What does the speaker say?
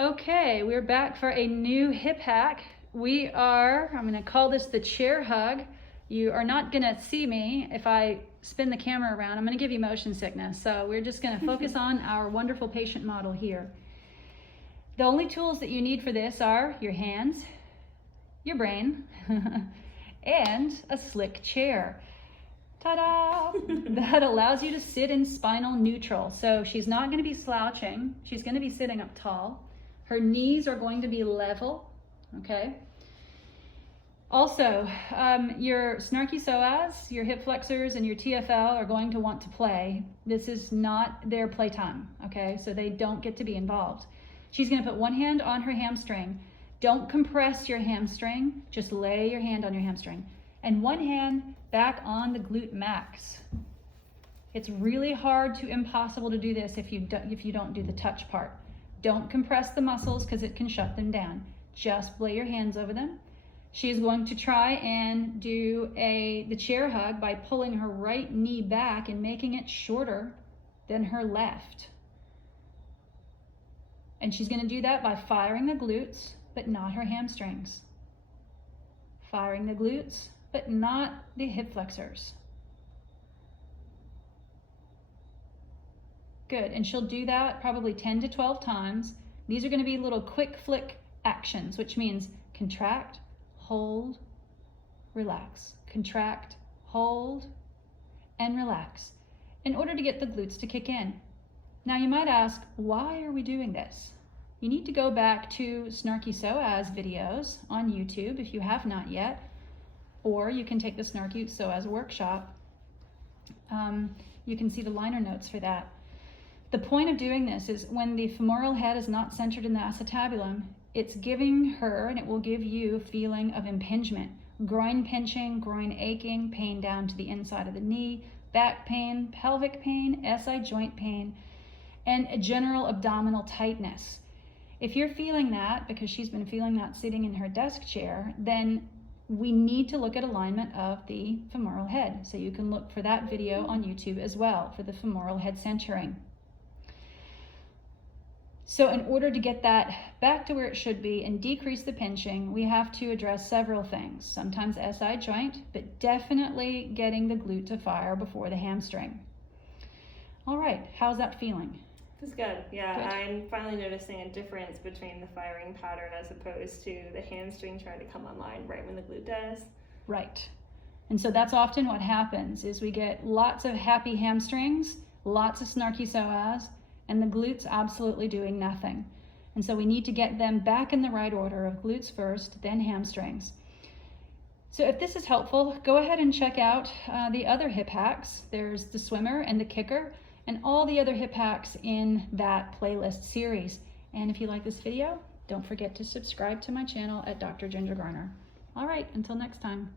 Okay, we're back for a new hip hack. I'm gonna call this the chair hug. You are not gonna see me if I spin the camera around. I'm gonna give you motion sickness. So we're just gonna focus on our wonderful patient model here. The only tools that you need for this are your hands, your brain, and a slick chair. Ta-da! That allows you to sit in spinal neutral. So she's not gonna be slouching. She's gonna be sitting up tall. Her knees are going to be level, okay? Also, your Snarky Psoas, your hip flexors, and your TFL are going to want to play. This is not their playtime, okay? So they don't get to be involved. She's gonna put one hand on her hamstring. Don't compress your hamstring, just lay your hand on your hamstring. And one hand back on the glute max. It's really hard to impossible to do this if you don't do the touch part. Don't compress the muscles because it can shut them down. Just lay your hands over them. She's going to try and do the chair hug by pulling her right knee back and making it shorter than her left. And she's going to do that by firing the glutes, but not her hamstrings. Firing the glutes, but not the hip flexors. Good, and she'll do that probably 10 to 12 times. These are going to be little quick flick actions, which means contract, hold, relax. Contract, hold, and relax in order to get the glutes to kick in. Now you might ask, why are we doing this? You need to go back to Snarky Psoas videos on YouTube if you have not yet, or you can take the Snarky Psoas workshop. You can see the liner notes for that. The point of doing this is when the femoral head is not centered in the acetabulum, it's giving her, and it will give you, a feeling of impingement. Groin pinching, groin aching, pain down to the inside of the knee, back pain, pelvic pain, SI joint pain, and a general abdominal tightness. If you're feeling that, because she's been feeling that sitting in her desk chair, then we need to look at alignment of the femoral head. So you can look for that video on YouTube as well for the femoral head centering. So in order to get that back to where it should be and decrease the pinching, we have to address several things. Sometimes SI joint, but definitely getting the glute to fire before the hamstring. All right, how's that feeling? It's good, yeah. Good. I'm finally noticing a difference between the firing pattern as opposed to the hamstring trying to come online right when the glute does. Right. And so that's often what happens is we get lots of happy hamstrings, lots of Snarky Psoas, and the glutes absolutely doing nothing. And so we need to get them back in the right order of glutes first, then hamstrings. So if this is helpful, go ahead and check out the other hip hacks. There's the swimmer and the kicker, and all the other hip hacks in that playlist series. And if you like this video, don't forget to subscribe to my channel at Dr. Ginger Garner. All right, until next time.